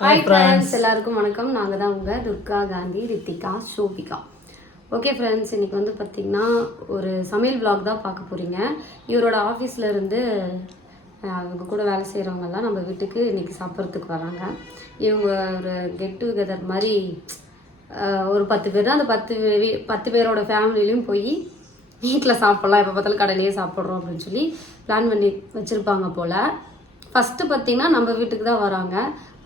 Hi friends எல்லாருக்கும் வணக்கம். நாங்கள் தான் உங்கள் துர்கா காந்தி ரித்திகா ஷோபிகா ஓகே ஃப்ரெண்ட்ஸ் இன்னைக்கு வந்து பார்த்திங்கன்னா ஒரு சமையல் vlog தான் பார்க்க போகிறீங்க இவரோட ஆஃபீஸில் இருந்து அவங்க கூட வேலை செய்கிறவங்கெல்லாம் நம்ம வீட்டுக்கு இன்னைக்கு சாப்பிட்றதுக்கு வராங்க. இவங்க ஒரு கெட் டுகெதர் மாதிரி ஒரு பத்து பேர் தான். அந்த பத்து பத்து பேரோட ஃபேமிலிலையும் போய் வீட்டில் சாப்பிட்லாம். எப்போ பார்த்தாலும் கடையிலேயே சாப்பிட்றோம் அப்படின்னு சொல்லி பிளான் பண்ணி வச்சுருப்பாங்க போல். ஃபஸ்ட்டு பார்த்தீங்கன்னா நம்ம வீட்டுக்கு தான் வராங்க.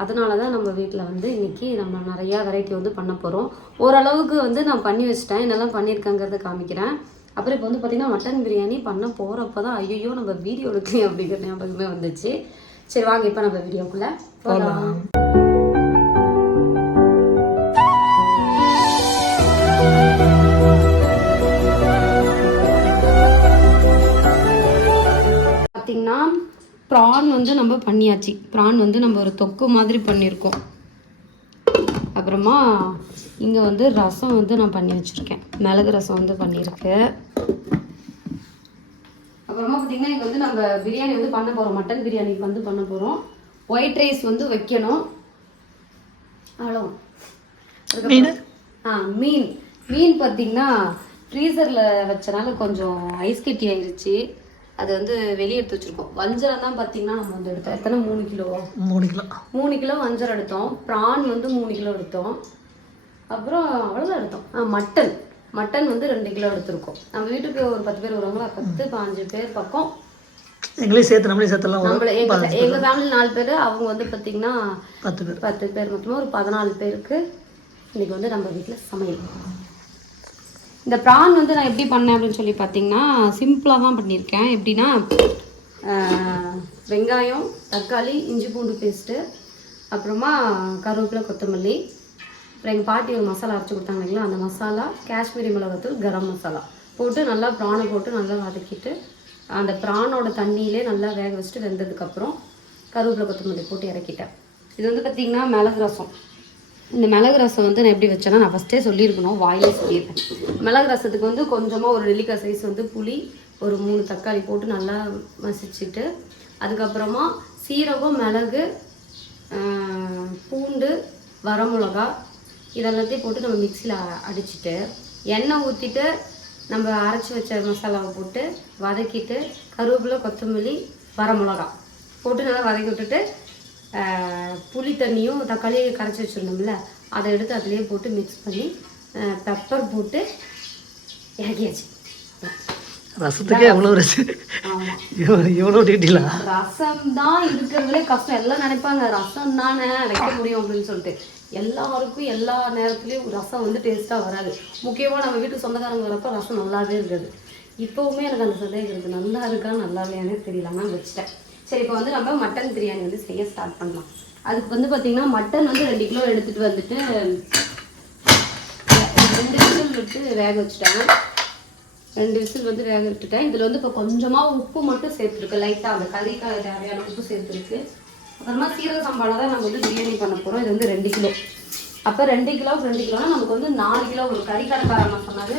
அதனால தான் நம்ம வீட்டில் வந்து இன்னைக்கு நம்ம நிறையா வெரைட்டி வந்து பண்ண போகிறோம் ஓரளவுக்கு வந்து நான் பண்ணி வச்சிட்டேன். என்னெல்லாம் பண்ணியிருக்கேங்கிறத காமிக்கிறேன். அப்புறம் இப்போ வந்து பார்த்திங்கன்னா மட்டன் பிரியாணி பண்ண போகிறப்ப தான் ஐயோ நம்ம வீடியோ எடுக்கலையே அப்படிங்கிற ஞாபகமே வந்துச்சு. சரி வாங்க இப்போ நம்ம வீடியோக்குள்ளே போகலாம் ப்ரான் வந்து நம்ம பண்ணியாச்சு. ப்ரான் வந்து நம்ம ஒரு தொக்கு மாதிரி பண்ணியிருக்கோம். அப்புறமா இங்கே வந்து ரசம் வந்து நான் பண்ணி வச்சுருக்கேன். மிளகு ரசம் வந்து பண்ணியிருக்கேன் அப்புறமா பார்த்தீங்கன்னா இங்கே வந்து நம்ம பிரியாணி வந்து பண்ண போகிறோம் மட்டன் பிரியாணி வந்து பண்ண போகிறோம் ஒயிட் ரைஸ் வந்து வைக்கணும். அவ்வளோ ஆ மீன். மீன் பார்த்தீங்கன்னா ஃப்ரீசரில் வச்சனால கொஞ்சம் ஐஸ் கட்டி ஆயிருச்சு. அது வந்து வெளியே எடுத்து வச்சிருக்கோம். வஞ்சரம் தான் பார்த்தீங்கன்னா நம்ம வந்து எடுத்தோம். எத்தனை? மூணு கிலோவா மூணு கிலோ. மூணு கிலோ வஞ்சரம் எடுத்தோம். ப்ரான் வந்து மூணு கிலோ எடுத்தோம். அப்புறம் அவ்வளோதான் எடுத்தோம். மட்டன். மட்டன் வந்து ரெண்டு கிலோ எடுத்திருக்கோம். நம்ம வீட்டுக்கு ஒரு பத்து பேர் வருவாங்களா? பத்து பாஞ்சு பேர் பக்கம். எங்களையும் சேர்த்து நம்மளையும் சேர்த்துலாம் நம்மள எங்க எங்க ஃபேமிலி நாலு பேர். அவங்க வந்து பார்த்தீங்கன்னா பத்து பேர். பத்து பேர் மொத்தமாக ஒரு பதினாலு பேருக்கு. இன்னைக்கு வந்து நம்ம வீட்டில் சமையல். இந்த ப்ரான் வந்து நான் எப்படி பண்ணேன் அப்படின்னு சொல்லி பார்த்தீங்கன்னா சிம்பிளாக தான் பண்ணியிருக்கேன். எப்படின்னா வெங்காயம் தக்காளி இஞ்சி பூண்டு பேஸ்ட்டு அப்புறமா கருவேப்பிலை கொத்தமல்லி. அப்புறம் எங்கள் பாட்டி ஒரு மசாலா அரைச்சி கொடுத்தாங்க இல்லைங்களா அந்த மசாலா காஷ்மீரி மிளகாத்தூள் கரம் மசாலா. போட்டு நல்லா ப்ரானை போட்டு நல்லா வதக்கிட்டு அந்த ப்ரானோட தண்ணியிலே நல்லா வேக வச்சுட்டு வெந்ததுக்கப்புறம் கருவேப்பிலை கொத்தமல்லி போட்டு இறக்கிட்டேன். இது வந்து பார்த்திங்கன்னா மிளகு ரசம். இந்த மிளகு ரசம் வந்து நான் எப்படி வச்சேன்னா நான் ஃபஸ்ட்டே சொல்லியிருக்கணும் வாயிலே சொல்லியிருப்பேன் மிளகு ரசத்துக்கு வந்து கொஞ்சமாக ஒரு நெல்லிக்காய் சைஸ் வந்து புளி ஒரு மூணு தக்காளி போட்டு நல்லா மசிச்சுட்டு அதுக்கப்புறமா சீரகம் மிளகு பூண்டு வரமிளகா இதெல்லாத்தையும் போட்டு நம்ம மிக்சியில் அடிச்சுட்டு எண்ணெய் ஊற்றிட்டு நம்ம அரைச்சி வச்ச மசாலாவை போட்டு வதக்கிட்டு கருவேப்பிலை கொத்தமல்லி வரமிளகா போட்டு நல்லா வதக்கி விட்டுட்டு புளி தண்ணியும் தக்காளியும் கரைச்சி வச்சுருந்தோம்ல அதை எடுத்து அதுலேயே போட்டு மிக்ஸ் பண்ணி பெப்பர் போட்டு இறக்கியாச்சு. ரசத்துக்கே ஆமாம் இவ்வளோ டீட்டெயிலா ரசம் தான் இருக்கிறதுலே கஷ்டம். எல்லாம் நினைப்பாங்க ரசம் தானே வைக்க முடியும் அப்படின்னு சொல்லிட்டு. எல்லாருக்கும் எல்லா நேரத்துலையும் ரசம் வந்து டேஸ்ட்டாக வராது. முக்கியமாக நம்ம வீட்டுக்கு சொந்தக்காரங்க வரப்போ ரசம் நல்லாவே இருக்காது. இப்போவுமே எனக்கு அந்த சந்தேகம் இருக்குது நல்லா இருக்கா நல்லா இல்லையானே தெரியல நான் வச்சுட்டேன். சரி இப்போ வந்து நம்ம மட்டன் பிரியாணி வந்து செய்ய ஸ்டார்ட் பண்ணலாம். அதுக்கு வந்து பார்த்திங்கன்னா மட்டன் வந்து ரெண்டு கிலோ எடுத்துகிட்டு வந்துட்டு ரெண்டு விசில் விட்டு வேக வச்சுட்டேன் ரெண்டு விசில் வந்து வேக விட்டுட்டேன். இதில் வந்து இப்போ கொஞ்சமாக உப்பு மட்டும் சேர்த்துருக்கு லைட்டாக அந்த கறிக்காய் தேவையான உப்பு சேர்த்துருக்கு. அப்புறமா சீரக சம்பாவில் தான் நம்ம வந்து பிரியாணி பண்ண போகிறோம் இது வந்து ரெண்டு கிலோ. அப்போ ரெண்டு கிலோ ரெண்டு கிலோனா நமக்கு வந்து நாலு கிலோ ஒரு கறிக்கடைக்காரன் சொன்னார்.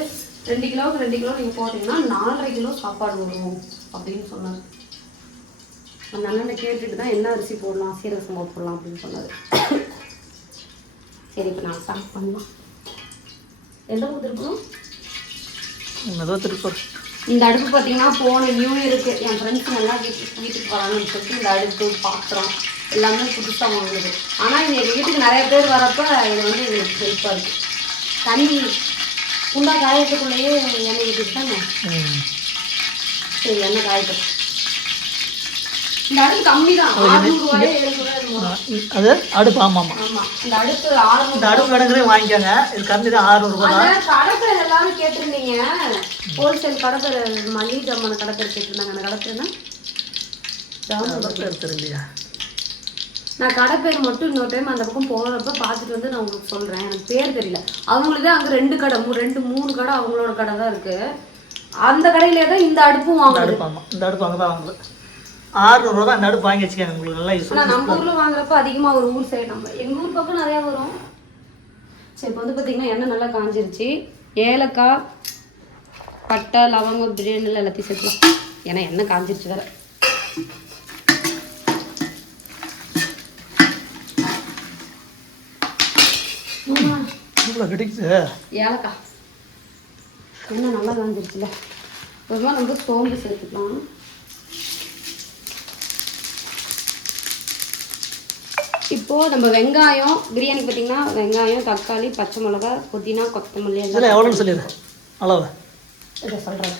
ரெண்டு கிலோவுக்கு ரெண்டு கிலோ நீங்கள் போட்டிங்கன்னா நாலரை கிலோ சாப்பாடு வரும் அப்படின்னு சொன்னார். அந்த அண்ணனை கேட்டுட்டு தான் என்ன அரிசி போடலாம் சீரக சம்பா போடலாம் அப்படின்னு சொன்னார். சரி இப்போ நான் ஸ்டார்ட் பண்ணலாம். எந்த ஊற்றுருக்கணும் இந்த அடுப்பு பார்த்தீங்கன்னா போன நியூ இயருக்கு என் ஃப்ரெண்ட்ஸ் எல்லாம் வீட்டுக்கு வீட்டுக்கு வராங்கன்னு சொல்லிட்டு இந்த அடுப்பு பாத்திரம் எல்லாமே புதுசாக வாங்குனது. ஆனால் எங்கள் வீட்டுக்கு நிறைய பேர் வரப்போ இது வந்து எங்களுக்கு ஹெல்ப்பாக இருக்குது தண்ணி குண்டா காயத்துக்குள்ளேயே எண்ணெய் ஊற்றிட்டு தானே? சரி எண்ணெய் காயட்டும் இந்த அடுப்பு கம்மி தான் ஆறுநூறுவாயே எழுநூறுவா அது அடுப்பு ஆமாம் ஆமாம் ஆமாம் இந்த அடுப்பு இந்த அடுப்பு கிடங்குறே வாங்கிக்கோங்க. இது கம்மி தான் ஆறுநூறுபா எல்லாரும் கேட்டிருந்தீங்க. ஹோல்சேல் கடப்பேர் மளிகை ஜாமான கேட்டிருந்தாங்க. அந்த பேர் தெரியலையா நான் கடை பேர் மட்டும் இன்னொரு டைம் அந்த பக்கம் போகிறப்ப பார்த்துட்டு வந்து நான் உங்களுக்கு சொல்கிறேன் எனக்கு பேர் தெரியல. அவங்களுதே அங்கே ரெண்டு கடை ரெண்டு மூணு கடை அவங்களோட கடை தான் இருக்குது அந்த கடையிலே தான் இந்த அடுப்பும் ஆமாம் இந்த அடுப்பு அங்கே தான் வாங்குது. ஆறுநூறுவா தான் இந்த அடுப்பு வாங்கி வச்சுக்கோங்க உங்களுக்கு நல்லா யூஸ் நம்ம ஊரில் வாங்குறப்ப அதிகமாக ஒரு ஊர் சைடு நம்ம எங்கள் ஊர் பக்கம் நிறையா வரும். சரி இப்போ வந்து பார்த்தீங்கன்னா எண்ணெய் நல்லா காஞ்சிருச்சு. ஏலக்காய் பட்டை லவங்கம் பிரியாணியில் எல்லாத்தையும் சேர்த்துலாம் ஏன்னா எண்ணெய் காஞ்சிருச்சு வேற. ஏலக்காய். என்ன நல்லா வந்துருச்சுல ஒரு மாதிரி நம்ம சோம்பு சேர்த்துக்கலாம். இப்போ நம்ம வெங்காயம் பிரியாணி பார்த்தீங்கன்னா வெங்காயம் தக்காளி பச்சை மிளகா புதினா கொத்தமல்லி எல்லாம் எவ்வளோன்னு சொல்லிடு. அளவு. இதை சொல்கிறேன்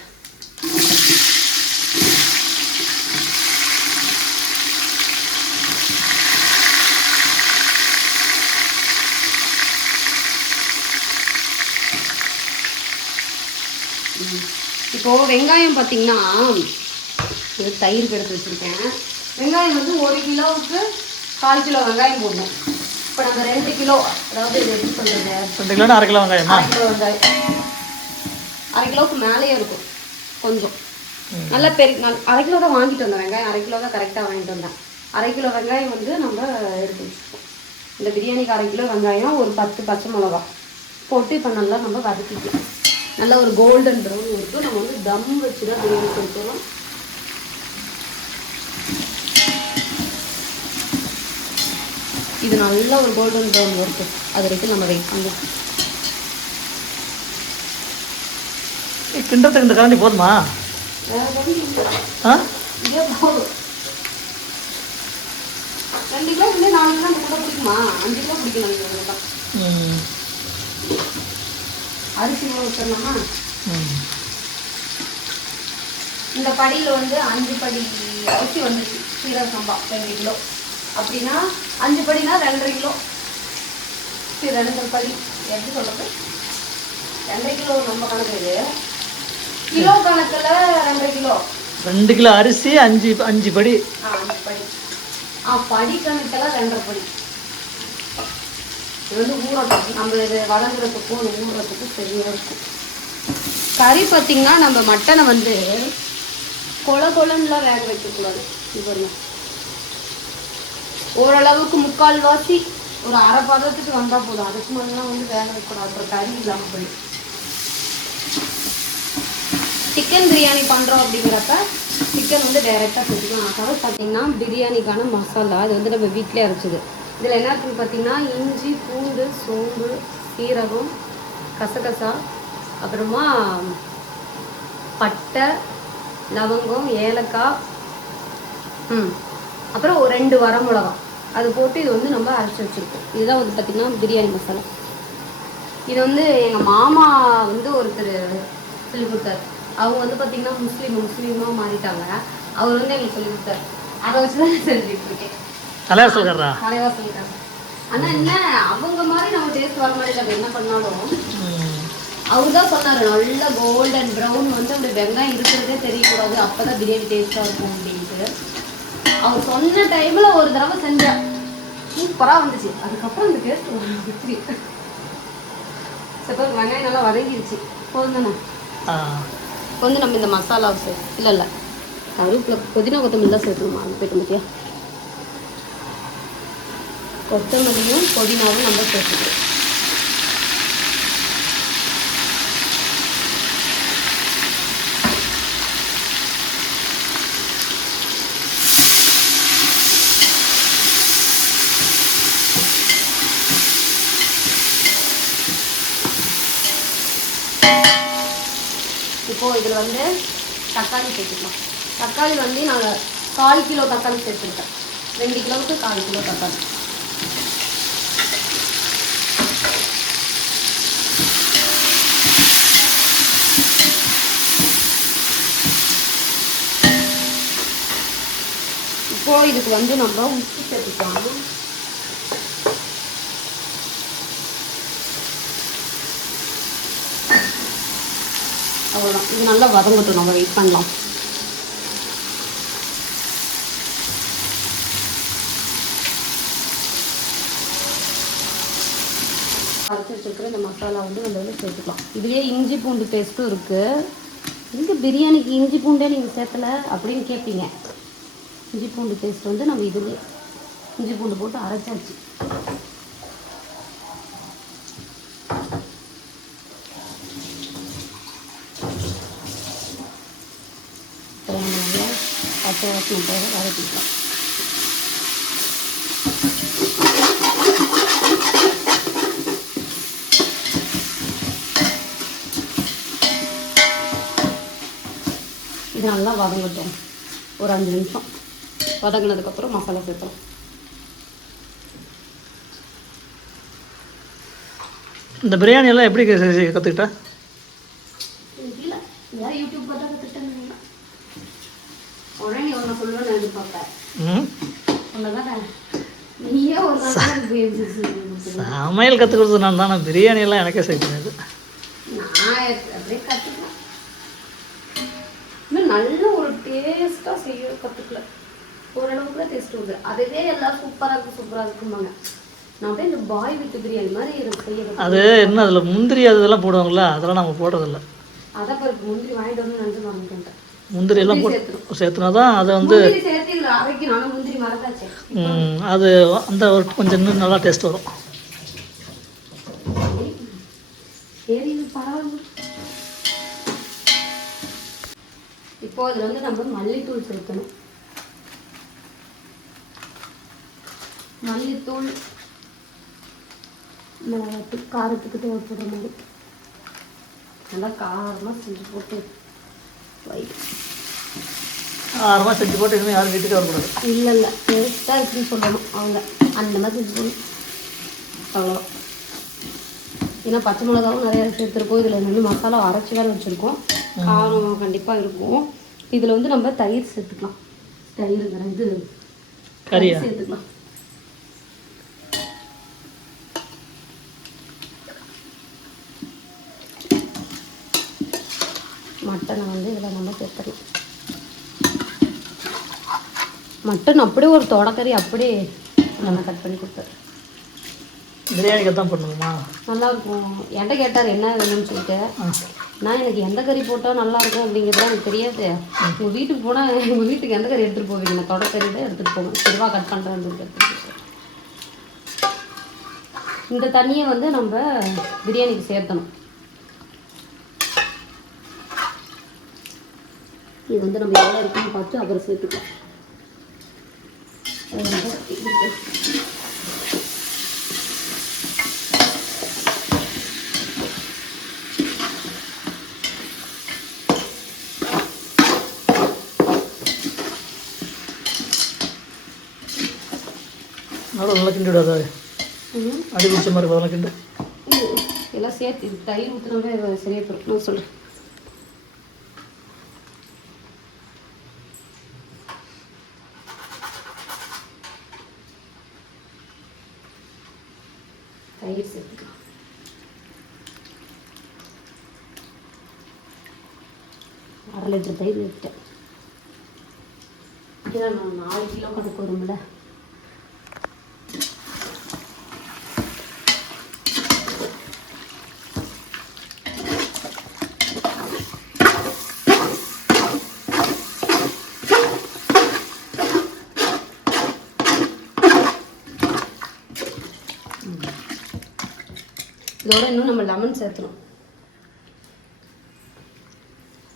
இப்போ வெங்காயம் பார்த்தீங்கன்னா தயிர் எடுத்து வச்சுருக்கேன். வெங்காயம் வந்து ஒரு கிலோவுக்கு கால் கிலோ வெங்காயம் போடணும். இப்போ நம்ம ரெண்டு கிலோ அதாவது இது எப்படி சொல்கிறது ரெண்டு கிலோன்னு அரை கிலோ வெங்காயமா? அரை கிலோ வெங்காயம். அரை கிலோவுக்கு மேலேயே இருக்கும் கொஞ்சம். நல்லா பெரிய அரை கிலோ தான் வாங்கிட்டு வந்தேன் வெங்காயம். அரை கிலோ தான் கரெக்டாக வாங்கிட்டு வந்தேன். அரை கிலோ வெங்காயம் வந்து நம்ம எடுத்து வச்சுப்போம். இந்த பிரியாணிக்கு அரை கிலோ வெங்காயம் ஒரு பத்து பச்சை மிளகா போட்டு இப்போ நல்லா நம்ம வதக்கிக்கலாம். நல்லா ஒரு கோல்டன் ப்ரௌன் இருக்கும். நம்ம வந்து தம் வச்சு தான் பிரியாணி கொடுத்துருவோம் இது நல்ல ஒரு கோல்டன் ப்ரௌன் இருக்கும் அது வரைக்கும் நம்ம வெயிட் பண்ணுவோம் கிண்டத்துக்கு இந்த கரண்டி போதுமா. ஆ? போதும். ரெண்டு கிலோ இல்லை நாலு கிலோ கூட பிடிக்குமா அஞ்சு கிலோ பிடிக்கலாம் இந்த கூட தான். ம். அரிசி ஊற வச்சிடலாமா ம். இந்த படியில் வந்து அஞ்சு படி அரிசி வந்துச்சு. சீரக சம்பா ரெண்டு கிலோ. அப்படின்னா அஞ்சு படினா ரெண்டரை கிலோ. சரி ரெண்டரை படி. எப்படி சொல்றது? ரெண்டரை கிலோ ரொம்ப கணக்கு இது. கிலோ கணக்கில் ரெண்டரை கிலோ. ரெண்டு கிலோ அரிசி அஞ்சு அஞ்சு படி. ஆ அஞ்சு படி. ஆ படி கணக்கெல்லாம் ரெண்டரை படி. இது வந்து ஊறட்டும் நம்ம இது வதங்குறதுக்கும் ஊறுறதுக்கும் சரியாக இருக்கும் கறி பார்த்தீங்கன்னா நம்ம மட்டனை வந்து கொல கொலன்னுலாம் வேக வைக்கக்கூடாது. இது ஓரளவுக்கு முக்கால் வாசி ஒரு அரை பதத்துக்கு வந்தால் போதும். அதுக்கு மேலாம் வந்து வேக வைக்கக்கூடாது அப்புறம் கறி இல்லாமல் போய் சிக்கன் பிரியாணி பண்ணுறோம் அப்படிங்கிறப்ப சிக்கன் வந்து டைரெக்டாக செஞ்சுக்கலாம் அதாவது பார்த்தீங்கன்னா பிரியாணிக்கான மசாலா அது வந்து நம்ம வீட்டிலே அரைச்சது. இதில் என்ன இருக்குன்னு பார்த்தீங்கன்னா இஞ்சி பூண்டு சோம்பு சீரகம் கசகசா அப்புறமா பட்டை லவங்கம் ஏலக்காய் ம் அப்புறம் ஒரு ரெண்டு வரமிளகா அது போட்டு இது வந்து நம்ம அரைச்சி வச்சுருக்கோம். இதுதான் வந்து பார்த்திங்கன்னா பிரியாணி மசாலா. இது வந்து எங்கள் மாமா வந்து ஒருத்தர் சொல்லி கொடுத்தாரு. அவங்க வந்து பார்த்தீங்கன்னா முஸ்லீம் முஸ்லீமாக மாறிட்டாங்க. அவர் வந்து எங்களுக்கு சொல்லி கொடுத்தாரு. அதை வச்சு தான் செஞ்சுட்டு இருக்கேன். சொல்கிறா தலைவா சொல்லிட்டாங்க. ஆனால் என்ன அவங்க மாதிரி நம்ம டேஸ்ட் வர மாதிரி நம்ம என்ன பண்ணாலும். அவர் தான் சொன்னார் நல்ல கோல்டன் ப்ரௌன் வந்து அப்படி வெங்காயம் இருக்கிறதே தெரியக்கூடாது. அப்போ தான் பிரியாணி டேஸ்ட்டாக இருக்கும் அப்படின்ட்டு. அவர் சொன்ன டைமில் ஒரு தடவை செஞ்சேன் சூப்பராக வந்துச்சு. அதுக்கப்புறம் அந்த டேஸ்ட் ஒரு விக்ரி சரி வெங்காயம் நல்லா வதங்கிருச்சு. போதும் இப்போ வந்து நம்ம இந்த மசாலா சே இல்லை இல்லை. கருவேப்பிலை புதினா கொத்தமல்லி தான் சேர்த்துக்கணுமா அது போயிட்டு மத்தியா கொத்தமல்லியும் புதினாவும் நம்ம சேர்த்துக்கிறோம் இப்போ இதில் வந்து தக்காளி சேர்த்துக்கலாம். தக்காளி வந்து நாங்கள் கால் கிலோ தக்காளி சேர்த்துருக்கேன் ரெண்டு கிலோவுக்கு கால் கிலோ தக்காளி. இப்போ இதுக்கு வந்து நம்ம உப்பு சேர்த்துக்கலாம். அவ்வளோதான் இது நல்லா வதங்கட்டும் நம்ம வெயிட் பண்ணலாம். அரைச்சி வச்சுருக்கிற இந்த மசாலா வந்து நம்ம வந்து சேர்த்துக்கலாம். இதுலேயே இஞ்சி பூண்டு பேஸ்ட்டும் இருக்குது இங்கே பிரியாணிக்கு இஞ்சி பூண்டே நீங்கள் சேர்த்தல அப்படின்னு கேட்பீங்க இஞ்சி பூண்டு பேஸ்ட் வந்து நம்ம இதுலேயே இஞ்சி பூண்டு போட்டு அரைச்சாச்சு. சூடாக வதக்கிக்கலாம் இது நல்லா வதங்கட்டும் ஒரு அஞ்சு நிமிஷம் வதங்கினதுக்கப்புறம் மசாலா சேர்த்தோம் இந்த பிரியாணியெல்லாம் எப்படி கற்றுக்கிட்டேன் சமையல் கற்றுக் கொடுத்தது நான் தானே பிரியாணி எல்லாம் எனக்கே செய்ய தெரியாது நான் எப்~ அப்படியே கற்றுக்கலாம் இன்னும் நல்ல ஒரு டேஸ்ட்டாக செய்ய கற்றுக்கல ஓரளவுக்கு தான் டேஸ்ட் வருது. அதுவே எல்லாம் சூப்பராக இருக்கு சூப்பராக இருக்கும்பாங்க. நான் அப்படியே இந்த பாய் வித்து பிரியாணி மாதிரி எனக்கு செய்ய அது என்ன அதில் முந்திரி அது இதெல்லாம் போடுவாங்களா அதெல்லாம் நம்ம போடுறதில்ல. அதை பருப்பு முந்திரி வாங்கிட்டு வந்து நினச்சி மறந்துட்டேன் முந்திரி எல்லாம் போட்டு சேர்த்துனா தான் அது வந்து அது அந்த ஒரு கொஞ்சம் இன்னும் நல்லா டேஸ்ட் வரும். இப்போ அதில் வந்து நம்ம மல்லித்தூள் சேர்க்கணும். மல்லித்தூள் காரத்துக்கு தேவைப்படுற மாதிரி. நல்லா காரமாக செஞ்சு போட்டு ஆரமாக செஞ்சு போட்டு இனிமேல் யாரும் வீட்டுக்கு வரக்கூடாது. இல்லை இல்லை டேஸ்ட்டாக இருக்குன்னு சொல்லணும் அவங்க அந்த மாதிரி செஞ்சு போடணும் அவ்வளோ ஏன்னா பச்சை மிளகாவும் நிறைய சேர்த்துருக்கோம். இதில் வந்து மசாலா அரைச்சி வேறு வச்சுருக்கோம். காரம் கண்டிப்பாக இருக்கும். இதில் வந்து நம்ம தயிர் சேர்த்துக்கலாம். தயிர் இது தயிர் சேர்த்துக்கலாம் மட்டனை வந்து இதில் நம்ம சேர்த்துக்கலாம் மட்டன் அப்படியே ஒரு தொடக்கறி அப்படியே நம்ம கட் பண்ணி கொடுத்தாரு. பிரியாணிக்கு தான் பண்ணுவோமா? நல்லா இருக்கும் என்கிட்ட கேட்டார் என்ன வேணும்னு சொல்லிட்டு. நான் எனக்கு எந்த கறி போட்டால் நல்லா இருக்கும் அப்படிங்கிறது எனக்கு தெரியாது. உங்கள் வீட்டுக்கு போனால் உங்கள் வீட்டுக்கு எந்த கறி எடுத்துகிட்டு போவீங்க? நான் தொடக்கறி தான் எடுத்துகிட்டு போவேன். சரிவா கட் பண்ணுறேன்னு சொல்லிட்டு. இந்த தண்ணியை வந்து நம்ம பிரியாணிக்கு சேர்த்தணும். இது வந்து நம்ம எவ்வளோ இருக்குன்னு பார்த்து அப்புறம் சேர்த்துக்கலாம் இது. நல்லா நல்லா கிண்டி விடாத. அடி பிடிச்ச மாதிரி பதினால கிண்டு எல்லாம் சேர்த்து தயிர் ஊற்றினாவே சரியாக போயிடும் நான் சொல்கிறேன் தயிர் சேர்த்துக்கலாம். அரை லிட்டர் தயிர் விட்டேன் ஏன்னா நான் நாலு கிலோ கணக்கு வரும்ல இதோட இன்னும் நம்ம லெமன் சேர்த்துணும்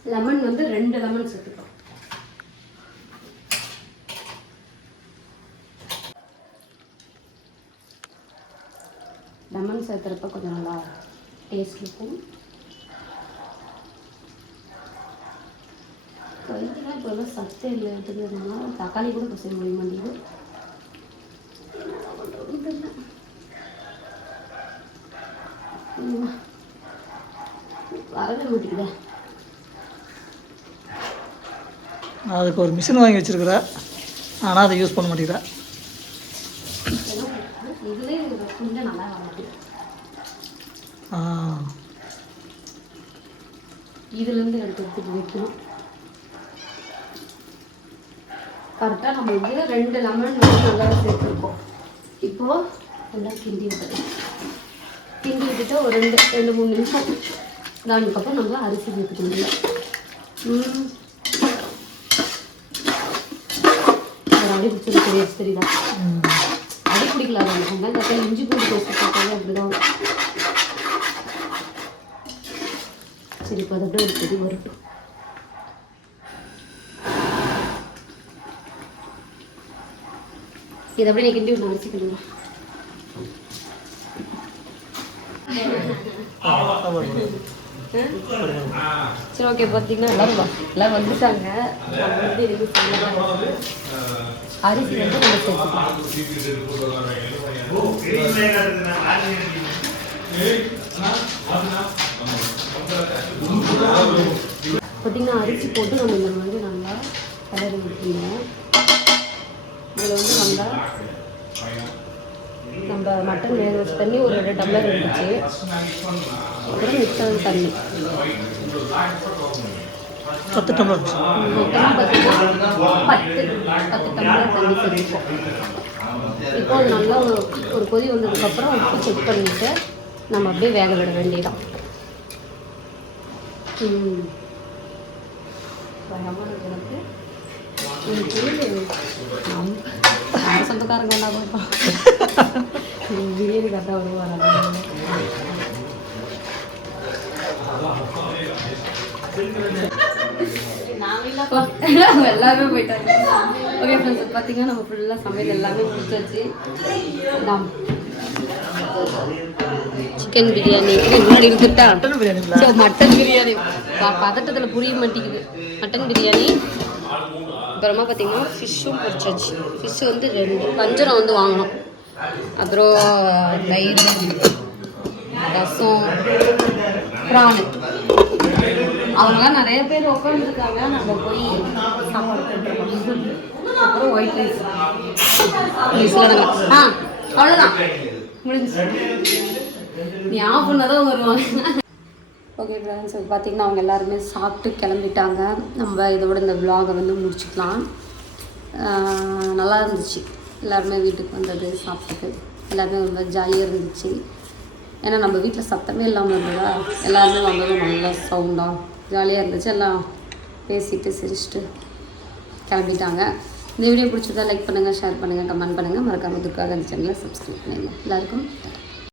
லெமன் வந்து ரெண்டு லெமன் சேர்த்துக்கலாம் லெமன் சேர்த்துறப்ப கொஞ்சம் நல்லா டேஸ்ட் இருக்கும். கைக்கெல்லாம் இப்போ எல்லாம் இல்லை எடுத்துக்கிறதுனால தக்காளி கூட இப்போ செய்ய முடிய மாட்டேங்குது என்ன பண்றதுன்னு தெரியல. ம். வரவே மாட்டேங்குதே நான் அதுக்கு ஒரு மிஷின் வாங்கி வச்சிருக்கிறா ஆனால் அதை யூஸ் பண்ண மாட்டேங்கிறா இதுலேருந்து எடுத்து வைக்கணும். கரெக்டாக நம்ம வந்து ரெண்டு லெமன் நல்லா சேர்த்துருக்கோம். இப்போ நல்லா கிண்டி கிண்டி விட்டுட்டு ஒரு ரெண்டு ரெண்டு மூணு நிமிஷம் தானதுக்கப்புறம் நம்ம அரிசி. அடி பிடிக்கல அது வெங்காயம் தக்காளி இஞ்சி பூண்டு பேஸ்ட் போட்டாலே அப்படிதான். சரி இப்போ அது அப்படியே ஒரு கொதி வரட்டும் இது அப்படியே நீ கிண்டி விட்டு அரிசி கிண்டுங்க சரி ஓகே பார்த்தீங்கன்னா எல்லாரும் எல்லாம் வந்துட்டாங்க வந்து. அரிசி வந்து நம்ம சேர்த்துக்கலாம் பார்த்தீங்கன்னா அரிசி போட்டு நம்ம இந்த மாதிரி நல்லா கலரி விட்டுருந்தோம் இதில் வந்து நல்லா நம்ம மட்டன் வேக வச்ச தண்ணி ஒரு ரெண்டு டம்ளர் இருந்துச்சு அப்புறம் மிக்சர் தண்ணி. பத்து டம்ளர் பத்து பத்து டம்ளர் தண்ணி சேர்த்துப்போம். இப்போ அது நல்லா ஒரு ஒரு கொதி வந்ததுக்கப்புறம் உப்பு செக் பண்ணிட்டு நம்ம அப்படியே வேக விட வேண்டியதான் எனக்கு. சொந்தக்காரங்க என்ன போயிட்டோம் பிரியாணி கரெக்டாக வருவாங்க எல்லாருமே போயிட்டாங்க ஓகே ஃப்ரெண்ட்ஸ் பார்த்தீங்கன்னா நம்ம ஃபுல்லாக சமையல் எல்லாமே முடிச்சாச்சு நாம் சிக்கன் பிரியாணி முன்னாடி இருந்துட்டா? மட்டன் ஸோ மட்டன் பிரியாணி ப- புரிய மாட்டேங்குது. மட்டன் பிரியாணி அப்புறமா பார்த்தீங்கன்னா ஃபிஷ்ஷும் பொரிச்சாச்சு. ஃபிஷ் வந்து ரெண்டு வஞ்சரம் வந்து வாங்கினோம். அப்புறம் தயிர் ரசம் ப்ரானு அவங்களாம் நிறைய பேர் உட்காந்துருக்காங்க நம்ம போய் அப்புறம் ஒயிட் ரைஸ் ஆ அவ்வளோதான் முடிஞ்சு நீ ஆஃப் பண்ணதான் வருவாங்க. ஓகே ஃப்ரெண்ட்ஸ் இப்போ பார்த்திங்கன்னா அவங்க எல்லாருமே சாப்பிட்டு கிளம்பிட்டாங்க. நம்ம இதோட இந்த விலாகை வந்து முடிச்சுக்கலாம். நல்லா இருந்துச்சு. எல்லாருமே வீட்டுக்கு வந்தது சாப்பிட்டது. எல்லாருமே ரொம்ப ஜாலியாக இருந்துச்சு. ஏன்னா நம்ம வீட்டில் சத்தமே இல்லாமல் இருந்ததா? எல்லாருமே வந்ததும் நல்லா சவுண்டாக ஜாலியாக இருந்துச்சு. எல்லாம் பேசிட்டு சிரிச்சிட்டு கிளம்பிட்டாங்க. இந்த வீடியோ பிடிச்சதா லைக் பண்ணுங்கள் ஷேர் பண்ணுங்கள் கமெண்ட் பண்ணுங்கள் மறக்காமல் துர்காக அந்த சேனலை சப்ஸ்கிரைப் பண்ணுங்கள் எல்லாருக்கும்